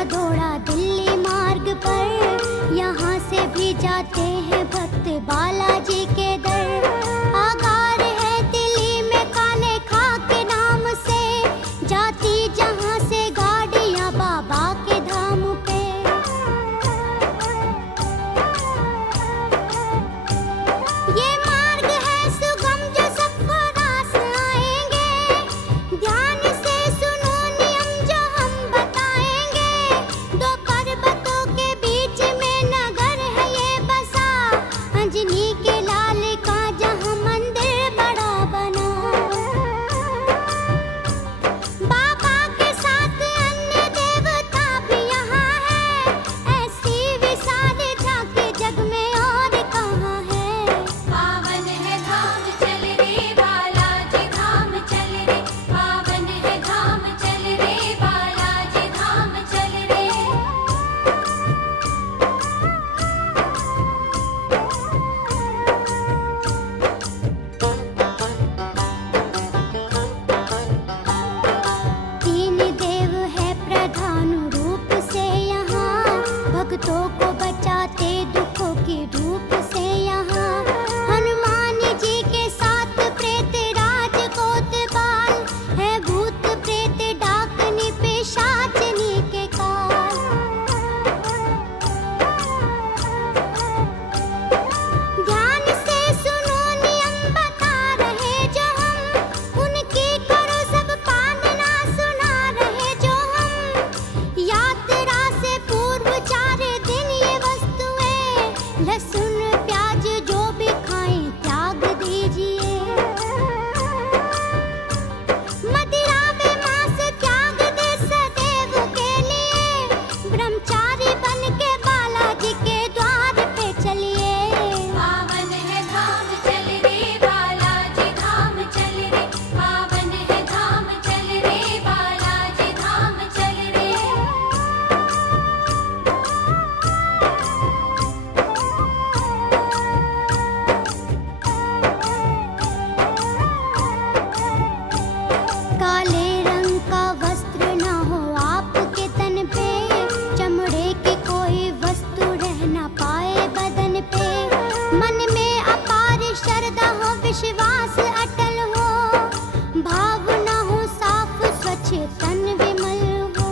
का दौड़ा दिल्ली मार्ग पर, यहाँ से भी जाते हैं भक्त बालाजी के दर। आगार है दिल्ली में काले खा के नाम से, जाती जहाँ से गाड़ियाँ बाबा के धाम पे। ये मार्ग है सुगम जो सबको रास आएंगे, ध्यान से सुनो नियम जो हम बताएंगे। दो पर्वतों के बीच में नगर है ये बसा, अंजनी के लाल का जहाँ मंदिर बड़ा बना। बाबा के साथ अन्य देवता भी यहाँ है, ऐसी विशाल झांकी जग में और कहाँ है। पावन है धाम चल रे बालाजी धाम चल रे, पावन है धाम चल रे बालाजी धाम चल रे। तीन देव है प्रधान रूप से यहाँ, भक्तों को बचाते दुखों की धूप से यहाँ। हनुमान जी के साथ प्रेत राज कोतवाल, है भूत प्रेत डाकनी पिशाचनी के काल। ध्यान से सुनो नियम बता रहे जो हम, उनकी करो सब पालना सुना रहे जो हम। यात्रा से पूर्व 4 दिन ये वस्तुएं, लहसुन प्याज जो भी खाएं त्याग दीजिए। मदिरा व मांस त्याग दे सदैव के लिए, ब्रह्मचारी बन के बालाजी के द्वार पे चलिए। पावन है धाम चल रे बालाजी धाम चल रे, पावन है धाम चल रे बालाजी धाम चल रे। काले रंग का वस्त्र ना हो आपके तन पे, चमड़े की कोई वस्तु रह ना पाए बदन पे। मन में अपार श्रद्धा हो, विश्वास अटल हो, भावना हो साफ स्वच्छ तन विमल हो।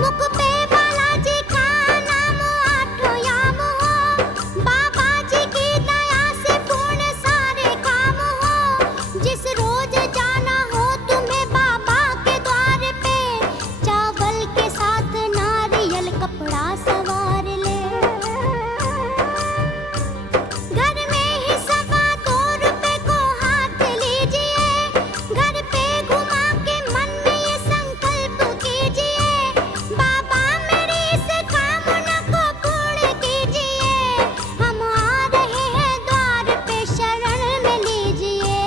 मुख पे बालाजी का नाम आठों याम हो, बाबा जी की दया से पूर्ण सारे काम हो। जिस रोज जाना हो तुम्हें बाबा के द्वार पे, चावल के साथ नारियल कपड़ा सवार ले। घर में ही 2.25 रुपए को हाथ लीजिए, घर पे घुमा के मन में ये संकल्प कीजिए। बाबा मेरी इस कामना को पूर्ण कीजिए, हम आ रहे हैं द्वार पे शरण में लीजिए।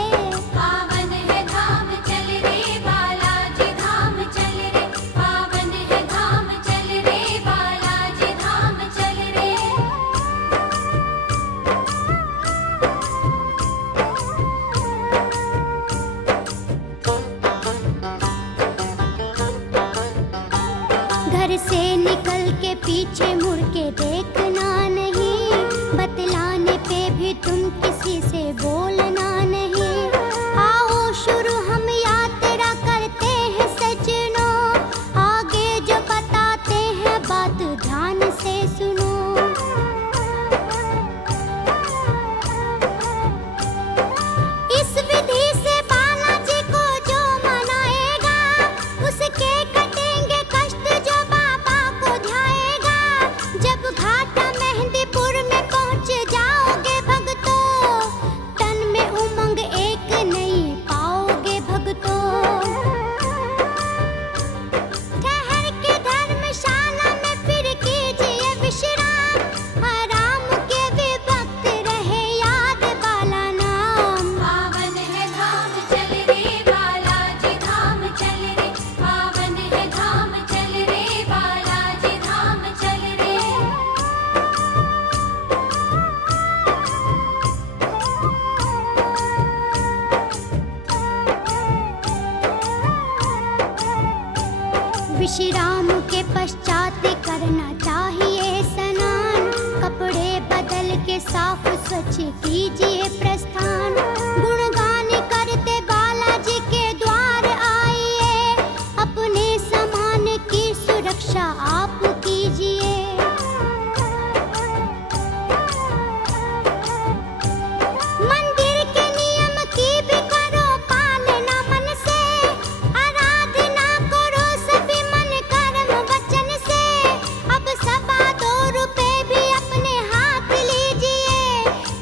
पावन है धाम चल रे बालाजी धाम चल रे, पावन है धाम चल रे बालाजी धाम चल रे। घर से निकल के पीछे मुड़ के देखना नहीं, बतलाने पे भी तुम किसी से बोलना नहीं। आओ शुरू हम यात्रा करते हैं सजनों, आगे जो बताते हैं बात ध्यान से सुनो। इस विधि से बालाजी को जो मनाएगा, उसके कटेंगे कष्ट जो बाबा को ध्याएगा। जब घाट विश्राम के पश्चात करना चाहिए स्नान, कपड़े बदल के साफ स्वच्छ कीजिए प्रस्थान। गुणगान करते बालाजी के द्वार आइए, अपने सामान की सुरक्षा आप कीजिए। मंदिर के नियम की भी करो पालना मन से, आराधना करो सभी मन कर्म वचन से। अब 2.25 भी अपने हाथ लीजिए,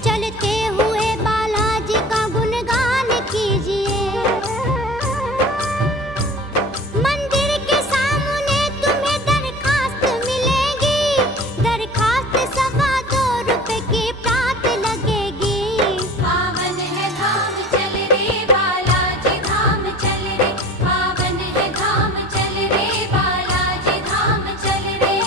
चलते हुए बालाजी का गुणगान कीजिए। मंदिर के सामने तुम्हें दरखास्त मिलेगी, दरखास्त 2.25 की प्रात लगेगी। पावन है धाम चल रे बालाजी धाम चल रे, पावन है धाम चल रे बालाजी धाम चल रे।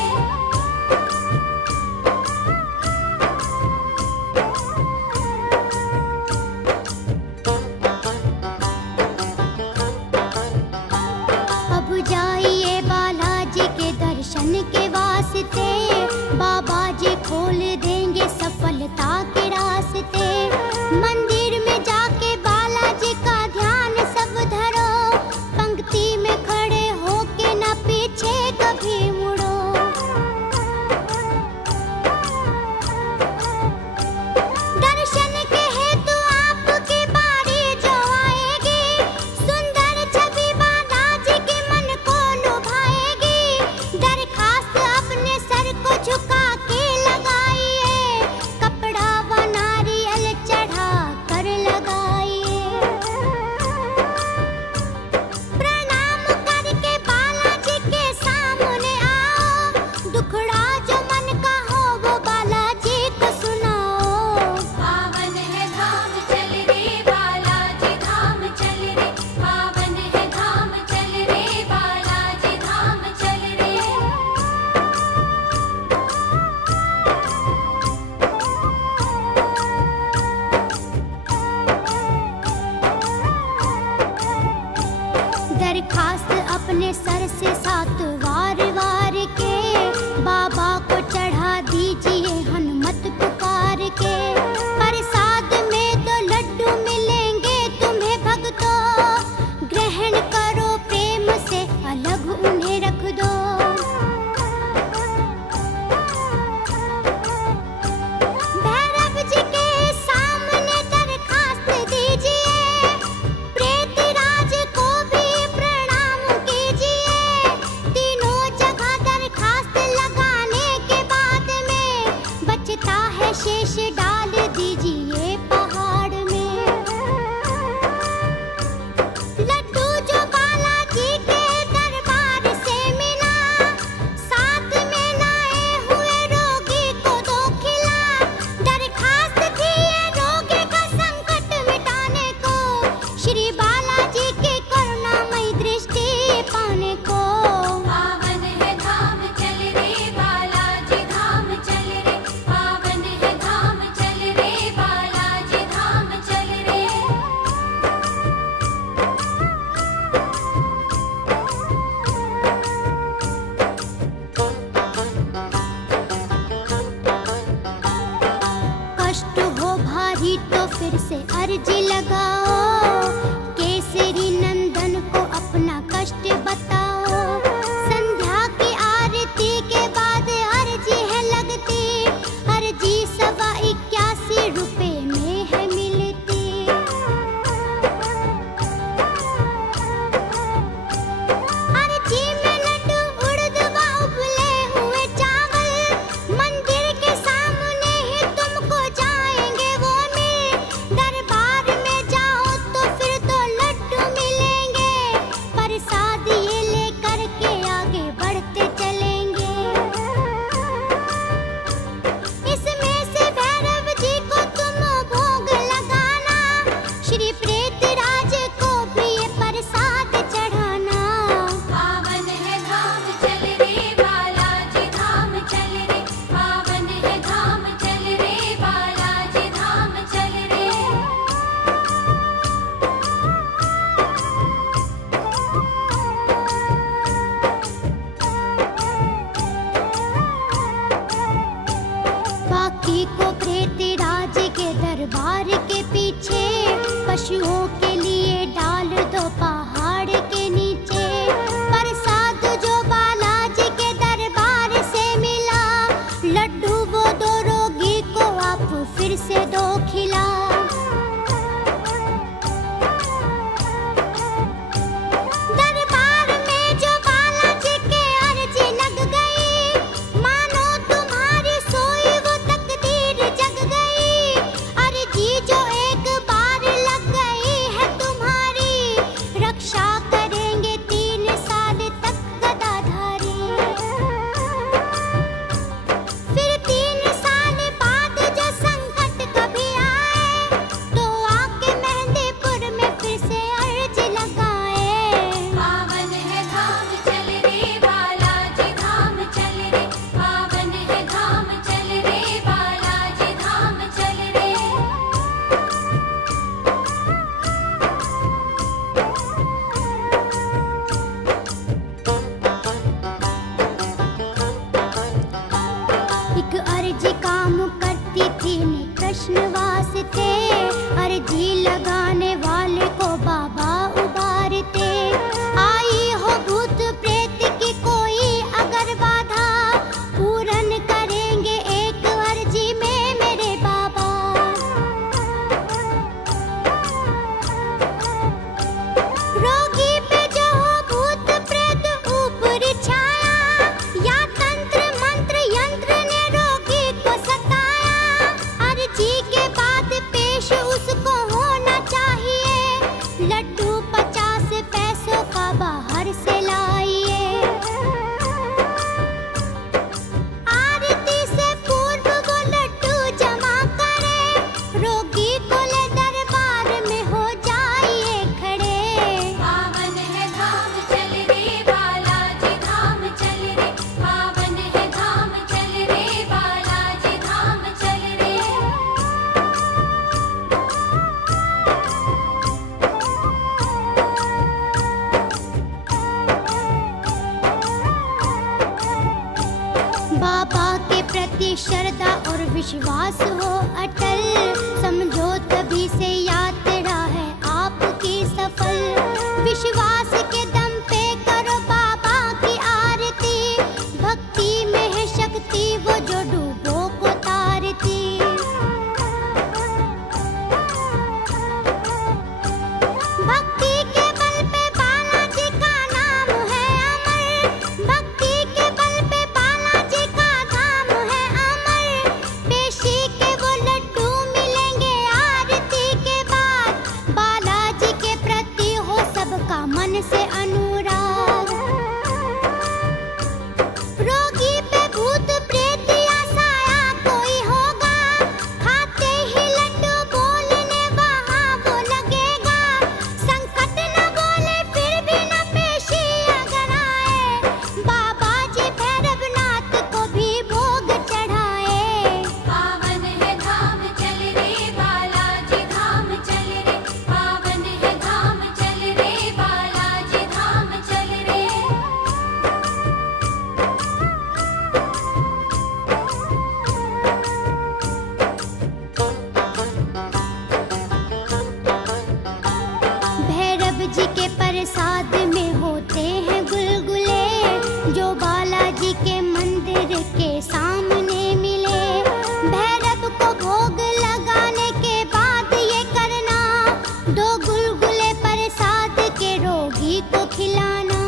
अब जाइए बालाजी के दर्शन के वास्ते, बाबा जी खोल देंगे सफलता के रास्ते। मंदिर में जाके बालाजी का ध्यान सब धरो, पंक्ति में खड़े होके न पीछे कभी मुड़ो। दर्शन के हेतु आपकी बारी जो आएगी, सुंदर छवि बालाजी के मन को लुभाएगी। दरखास्त अपने सर को झुका के लगाइए, कपड़ा व नारियल चढ़ा कर लगाइए। प्रणाम करके बालाजी के सामने आओ, दुखड़ा जो मन का हो वो बालाजी को सुनाओ। पावन है धाम चल रे बालाजी धाम चल रे, पावन है धाम चल रे बालाजी धाम चल रे। दरखास्त अपने सर से 7 वार के, बाबा को चढ़ा दीजिए हनुमत पुकार के। प्रसाद में 2 लड्डू मिलेंगे तुम्हें भक्तों, ग्रहण करो प्रेम से अलग उन्हें रख दो। भैरव जी के सामने दरखास्त दीजिए, प्रेतराज को भी प्रणाम कीजिए। तीनों बाहर से लाइए। आरती से पूर्व वो लड्डू जमा करे, रोगी को ले दरबार में हो जाइए खड़े। पावन है धाम चल रे बालाजी धाम चल रे, पावन है धाम चल रे बालाजी धाम चल रे। बाबा के प्रति श्रद्धा और विश्वास हो अटल, समझो तभी से यात्रा है आपकी सफल। विश्वास के दम पे करो बाबा की आरती, भक्ति में है शक्ति वो जो डूबो को तारती। भक्ति के बल पे बालाजी का नाम है अमर, भक्ति के बल पे बालाजी का धाम है अमर। पेशी के वो लड्डू मिलेंगे आरती के बाद, बालाजी के प्रति हो सबका मन से अनुराग। रोगी पे भूत प्रेत या साया कोई होगा, खाते ही लड्डू बोलने वहाँ वो लगेगा। संकट न बोले फिर भी न पेशी अगर आए, बाबा जी भैरवनाथ को भी भोग चढ़ाए। पावन है धाम चल रे बालाजी धाम चल रे, पावन है धाम चल रे बालाजी धाम चल रे। भैरव जी के प्रसाद में होते हैं गुलगुले, जो बालाजी के मंदिर के सामने मिले। भैरव को भोग लगाने के बाद ये करना, दो गुलगुले प्रसाद के रोगी को खिलाना।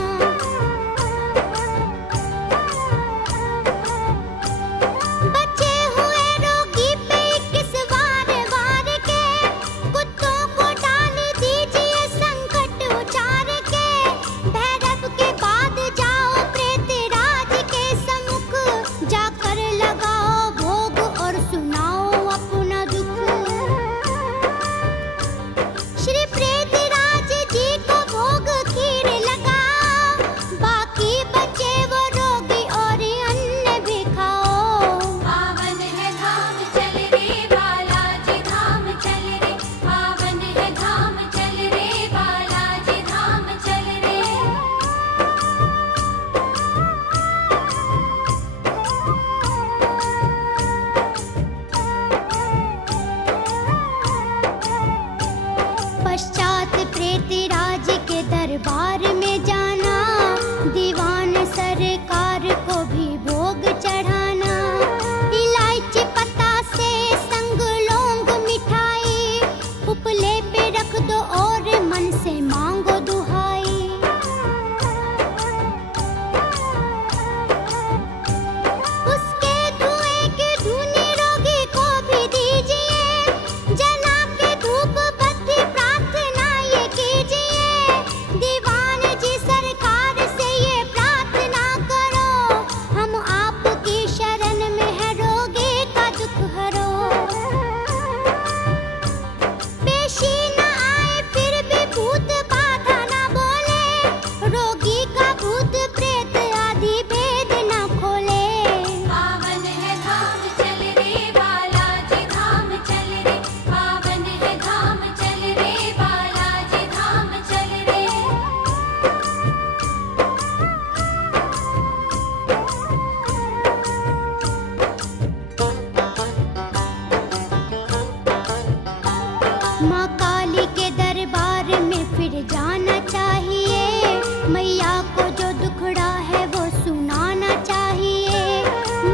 बचे हुए रोगी पे 21 वार वार के, कुत्तों को डाल दीजिए संकट उचार के। भैरव के बाद जाओ प्रेत राज के सम्मुख, जाकर लगाओ भोग और सुनाओ अपना दुख। श्री प्रेत राज जी को भोग खीर लगाओ, बाकी बचे वो रोगी और अन्न भी खाओ। पावन है धाम चल रे बालाजी धाम चल रे, पावन है धाम चल रे बालाजी धाम चल रे। पश्चात प्रेत राज के दरबार में जाना, दीवान सरकार को भी भोग चढ़ाना। इलायची पत्ता से संग लौंग मिठाई, उपले पे रख दो और मन से मांगो दुहाई। उसके धुएं की धुनी रोगी को भी दीजिए, जला के धूप बत्ती प्रार्थना ये कीजिए। दीवान जी सरकार से ये प्रार्थना करो, हम आपकी शरण में है रोगी का दुख हरो। पेशी न आए फिर भी भूत बाधा न बोले, रोगी का भूत प्रेत आदि भेद न खोले। पावन है धाम चल रे बालाजी धाम चल रे, पावन है धाम चल रे बालाजी धाम चल रे। माँ काली के दरबार में फिर जाना चाहिए, मैया को जो दुखड़ा है वो सुनाना चाहिए।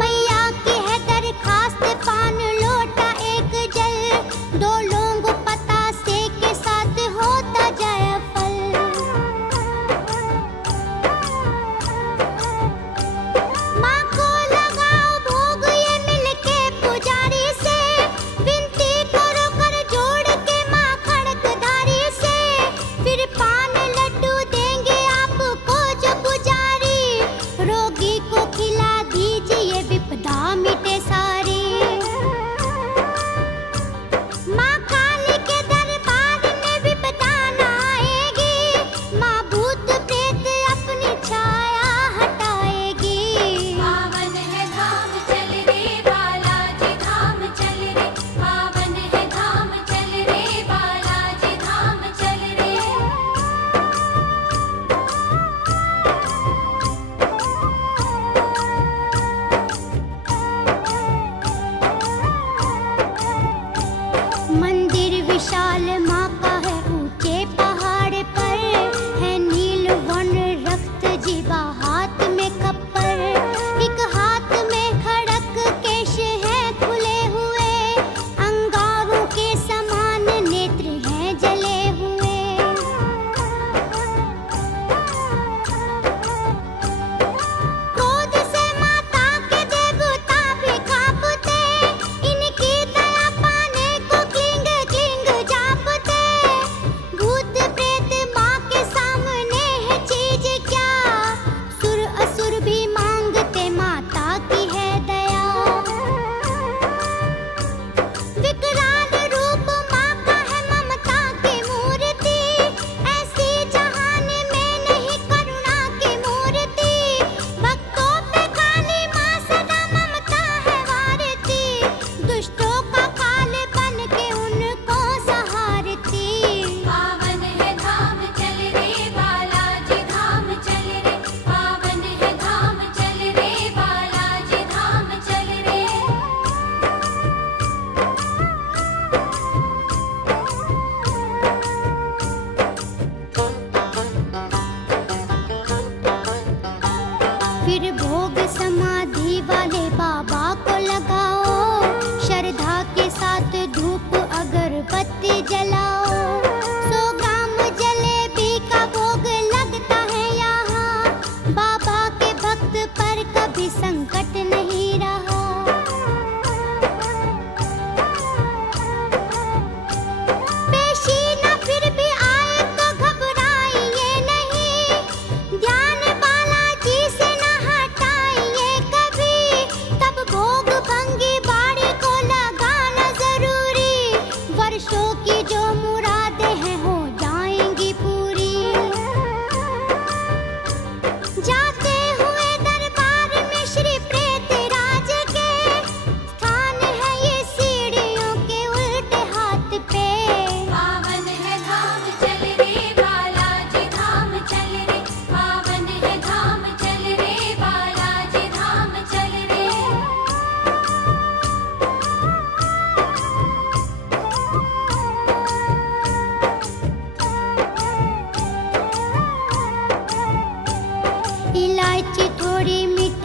मैया की है दरखास्त पान लोटा एक जल, दो लौंग पतासे के साथ होता जाए फल। माँ को लगाओ भोग ये मिलके पुजारी से, विनती करो कर जोड़ के माँ खड़कधारी से। फिर पान लड्डू देंगे आप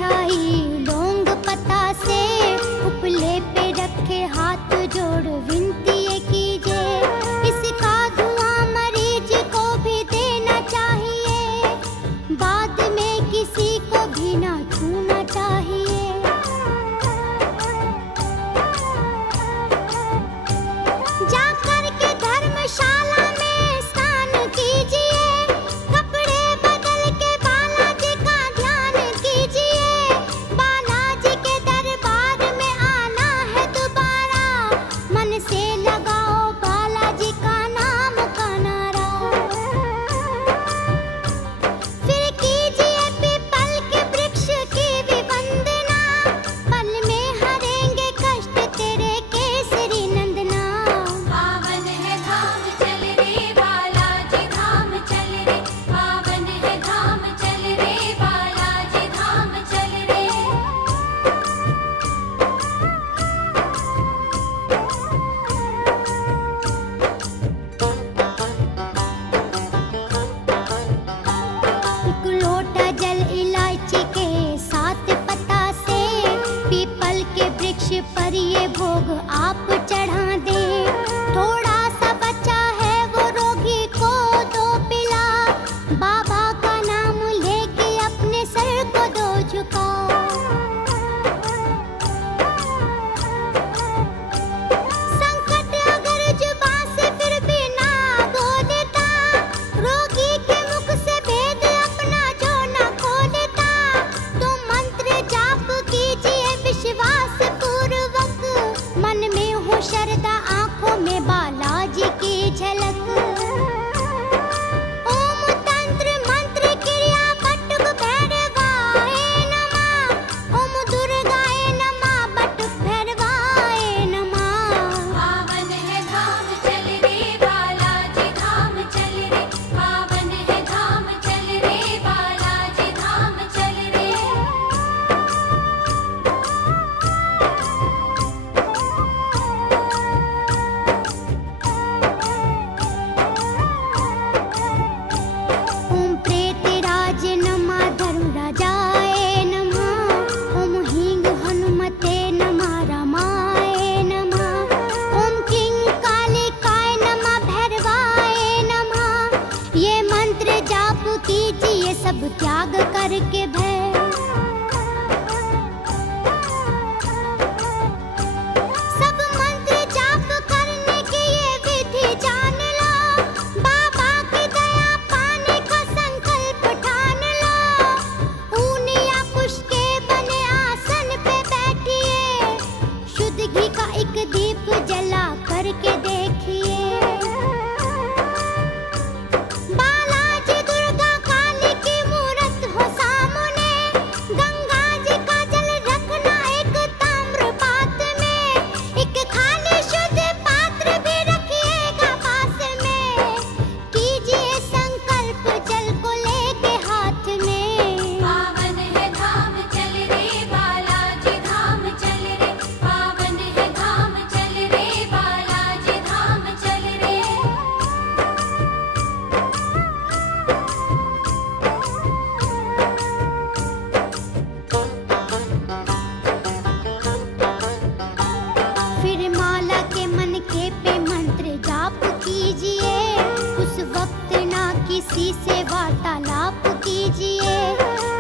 मिठाई लौंग पता से उपले पे रखे हाथ जोड़ विनती ये कीजिए इसका धुआं मरीज को भी देना चाहिए बाद में किसी को भी ना छूना चाहिए जाकर के धर्मशाला में स्नान कीजिए कपड़े बदल के बालाजी का ध्यान कीजिए बालाजी के दरबार में आना है दोबारा मन से लगाओ बालाजी का नाम का नारा फिर कीजिए पीपल के वृक्ष की भी वंदना पल में हरेंगे कष्ट तेरे केसरी नंदना पावन है धाम चल रे बालाजी धाम चल रे पावन है धाम चल रे बालाजी धाम चल रे एक लोटा जल इलायची के साथ पत्ता से पीपल के वृक्ष पर ये भोग आप चढ़ा दे थोड़ा सा बचा है वो रोगी को दो पिला बाबा का नाम लेके अपने सर को दो झुका संकट अगर जुबां से फिर भी ना बोलता रोगी के मुख से भेद अपना जो ना खोलता तो मंत्र जाप कीजिए विश्वास पूर्वक मन में हो श्रद्धा आंखों में बालाजी की झलक ओम तंत्र मंत्र क्रिया बटुक भैरवाय नमः ओम दुर्गाय नमः बटुक भैरवाय नमः पावन है धाम चल रे बालाजी धाम चल रे पावन है धाम चल रे बालाजी धाम चल रे ओम प्रेतराज नमः धर्मराजाय नमः ओम हींग हनुमते नमः रामाय नमः ओम किंग कालिकाय नमः भैरवाय नमः ये मंत्र जाप कीजिए सब त्याग करके भय सब मंत्र जाप करने की ये विधि जान लो बाबा की दया पाने का संकल्प ठान लो ऊन या कुश के बने आसन पे बैठिए शुद्ध घी का एक दीप जला करके देखिए बालाजी दुर्गा काली की मूरत हो सामने गंगा जी का जल रखना एक ताम्र पात्र में एक खाली शुद्ध पात्र भी रखिएगा पास में कीजिए संकल्प जल को लेके हाथ में पावन है धाम चल रे बालाजी धाम चल रे पावन है धाम चल रे बालाजी धाम चल रे फिर माला के मनके पे मंत्र जाप कीजिए उस वक्त ना किसी से वार्तालाप कीजिए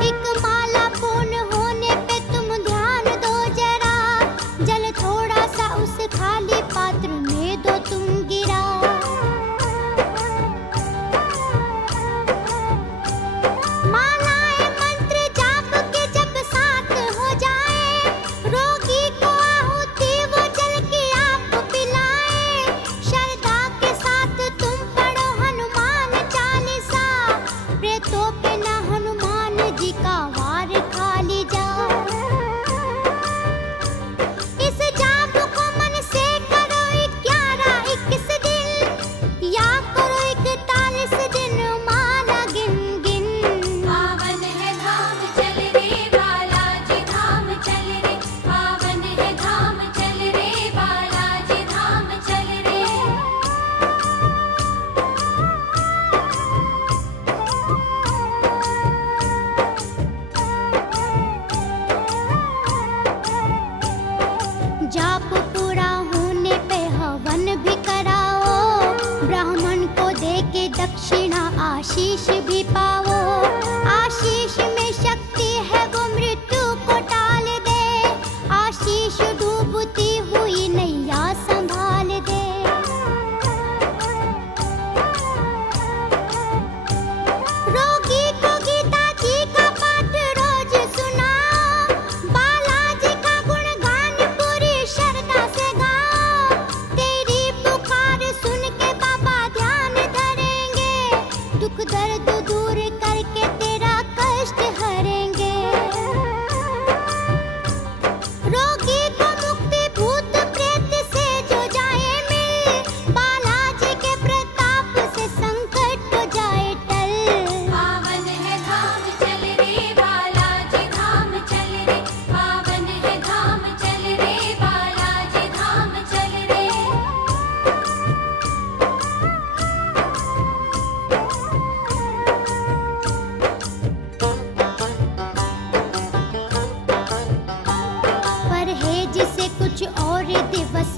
एक माला पूर्ण होने पे तुम ध्यान दो जरा जल थोड़ा सा उस खाली पात्र में दो तुम गिरा मालाएं मंत्र जाप के जब साथ हो जाए रोगी को आहुति वो जल की आप पिलाए श्रद्धा के साथ तुम पढ़ो हनुमान चालीसा प्रेतों पे ना हनुमान जी का वार खाली जा इस जाप को मन से करो 11 21 दिन या करो 41 दिन माला गिन गिन पावन है धाम चल रे बालाजी धाम चल रे पावन है धाम चल रे बालाजी धाम चल रे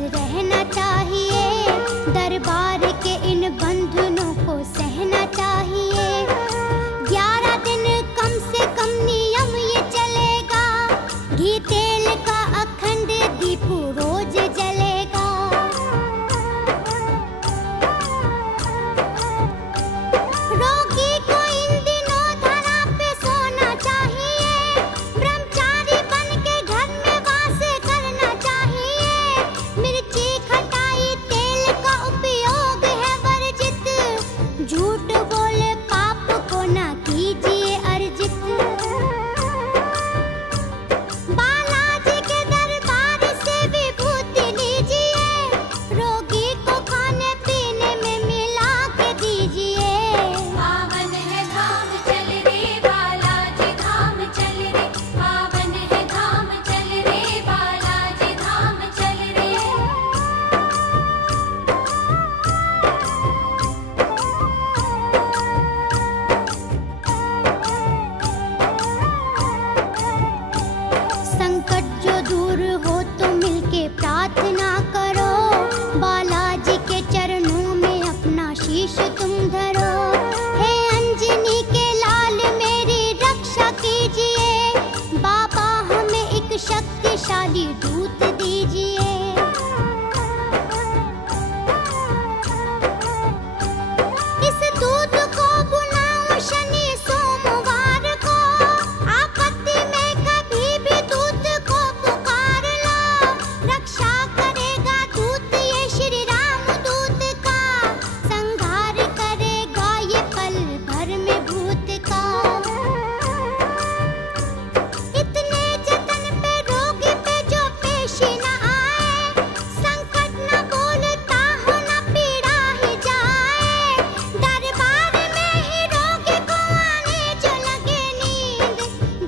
रहना चाहिए, दरबार के इन बंधनों को सहना चाहिए। 11 दिन कम से कम नियम ये चलेगा, घी तेल का अखंड दीप रोज जलेगा। रोगी को इन दिनों धरा पे सोना चाहिए, ब्रह्मचारी बन के घर में वास करना चाहिए। मिर्ची खटाई तेल का उपयोग है वर्जित, झूठ बोले पाप को ना कीजिए अर्जित। बालाजी के दरबार से विभूति लीजिए, रोगी को खाने पीने में मिला के दीजिए। पावन है धाम चल रे बालाजी धाम चल रे, पावन है धाम चल रे बालाजी धाम चल रे। संकट जो दूर हो तो मिलके प्रार्थना करो, बालाजी के चरणों में अपना शीश तुम धरो। हे अंजनी के लाल मेरी रक्षा कीजिए, बाबा हमें एक शक्तिशाली दूत दीजिए। इस दूत को बुलाऊं शनि सोमवार को, आपत्ति में कभी भी दूत को पुकार लो। रक्षा करेगा दूत ये श्री राम दूत का, संहार करेगा ये पल भर में भूत का। इतने जतन पे रोगी पे जो पेशी न आए, संकट न बोलता हो न पीड़ा ही जाए। दरबार में ही रोगी को आने जो लगे नींद,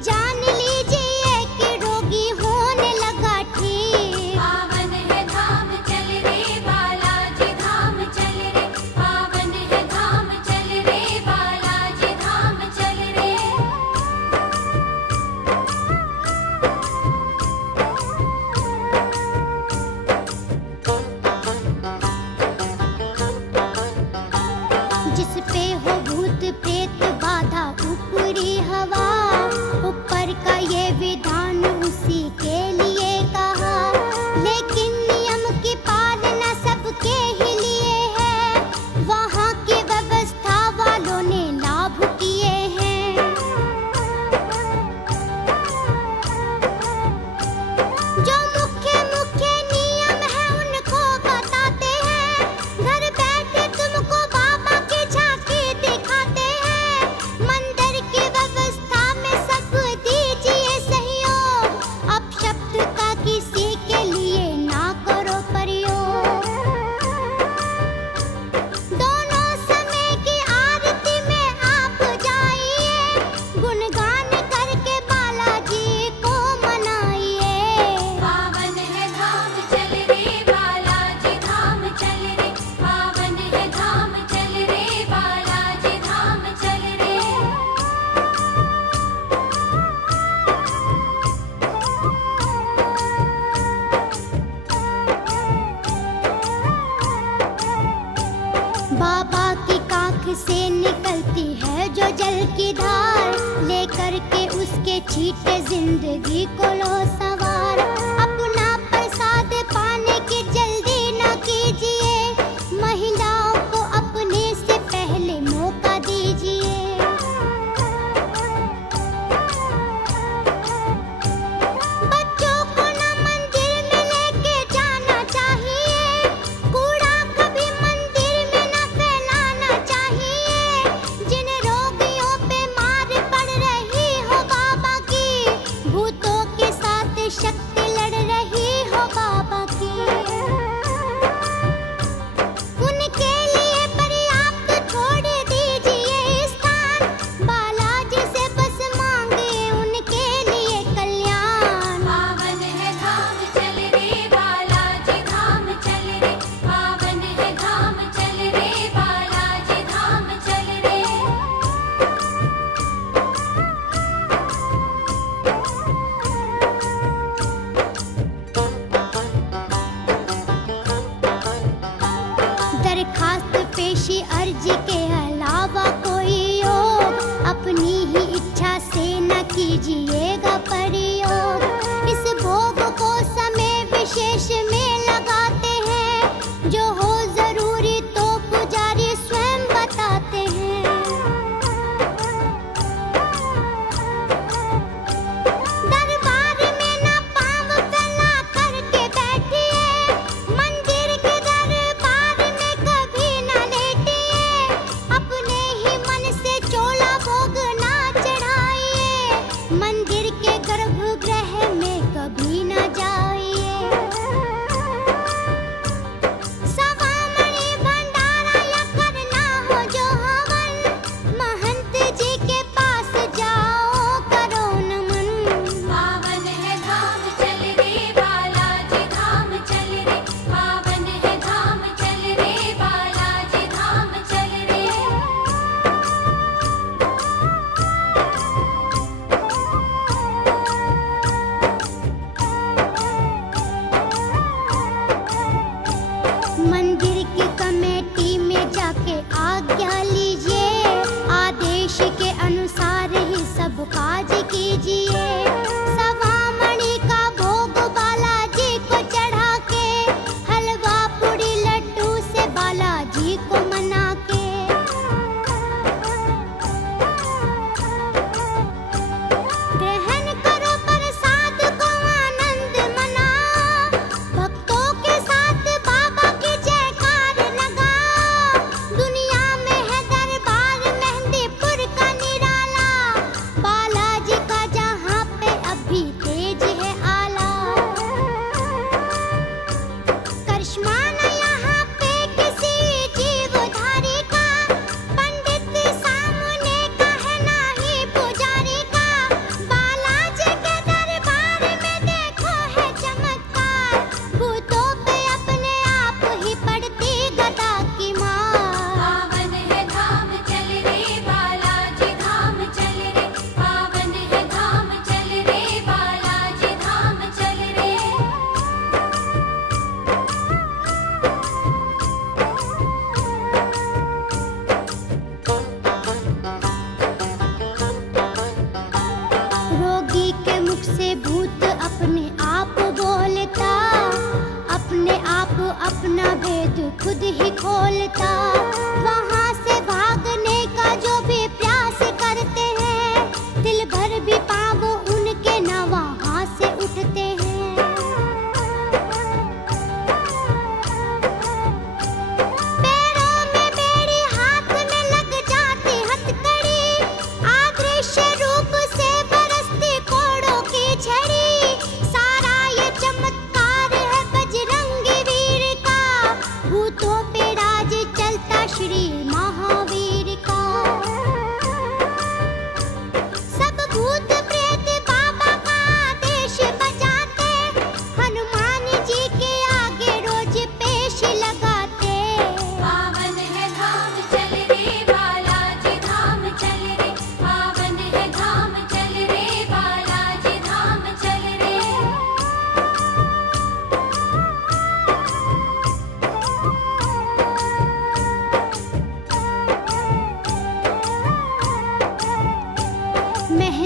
जान लीजिए कि रोगी होने लगा ठीक। पावन है धाम चल रे बालाजी धाम चल रे, पावन है धाम चल रे बालाजी धाम चल रे। जिस पे हो भूत प्रेत बाधा ऊपरी हवा, ऊपर का ये विधान उसी के लिए कहा। लेकिन नियम की पालना सबके ही लिए है, वहाँ की व्यवस्था वालों ने लाभ किए हैं। जो मुख्य मुख्य नियम है उनको बताते हैं, घर बैठे तुमको बाबा की झांकी दिखाते हैं। मंदिर की व्यवस्था में सब दीजिए सहयोग, अपशब्द का किसी के लिए ना करो प्रयोग। दोनों समय की आरती में आप जाइए, गुणगान करके बालाजी को मनाइए। पावन है धाम चल रे बालाजी धाम चल रे, पावन है धाम चल रे बालाजी धाम चल रे। बाबा की काख से निकलती है जो जल की धार, लेकर के उसके छींटे जिंदगी को लो सवार। अपना प्रसाद पाने की जल्दी न कीजिए, महिलाओं को अपने से पहले मौका दीजिए। बच्चों को न मंदिर में लेके जाना चाहिए, कूड़ा कभी मंदिर में न फैलाना चाहिए। जिन रोगियों पे मार पड़ रही हो बाबा की, भूतों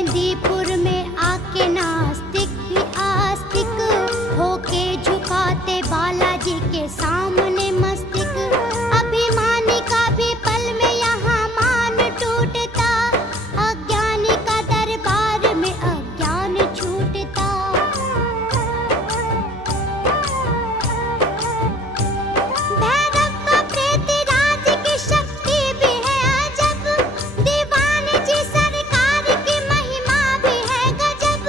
मेहंदीपुर में आके नास्तिक भी आस्तिक होके झुकाते बालाजी के सामने मस्तिक। अभिमानी का भी पल में यहाँ मान टूटता, अज्ञानी का दरबार में अज्ञान छूटता। भैरव व प्रेतराज की शक्ति भी है अजब, दीवान जी सरकार की महिमा भी है गजब।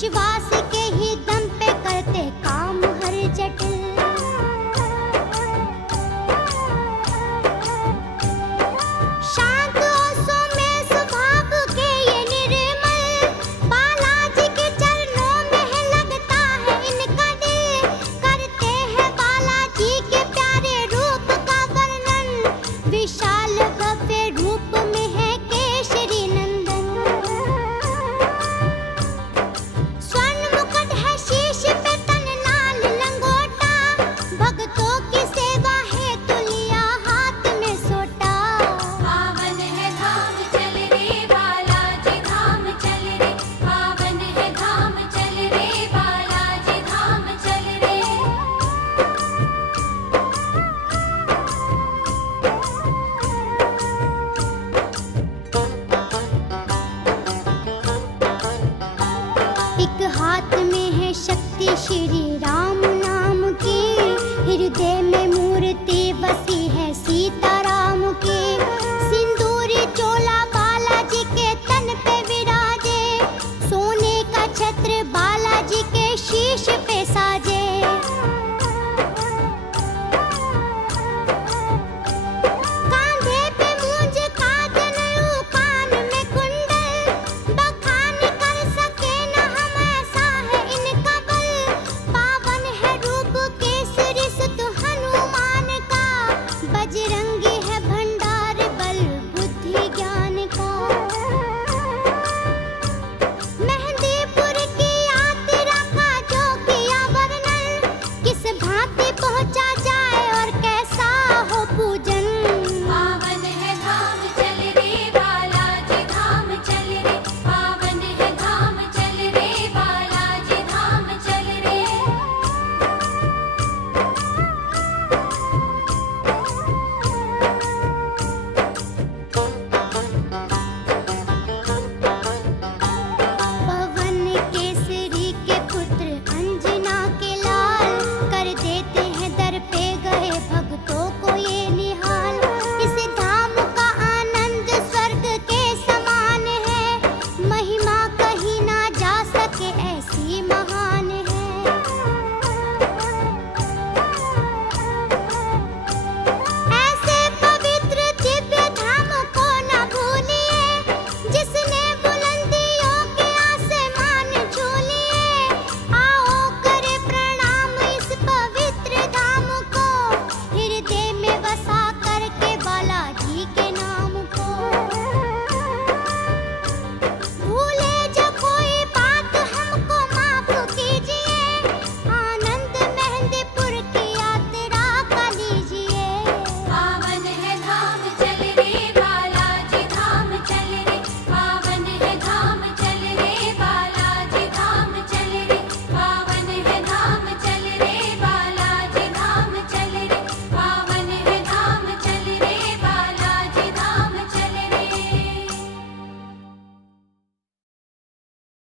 विश्वास के ही दम पे करते काम हर जटिल। शांत और सौम्य स्वभाव के ये निर्मल, बालाजी के चरणों में है लगता है इनका दिल। करते हैं बालाजी के प्यारे रूप का वर्णन, विशाल भव्य रूप में है केशरी नंदन। स्वर्ण मुकुट है शीश पे, तन लाल लंगोटा, भक्तों की सेवा है तो लिया हाथ में सोटा। पावन है धाम चल रे बालाजी धाम चल रे, पावन है धाम चल रे बालाजी धाम चल रे। एक हाथ में है शक्ति श्री राम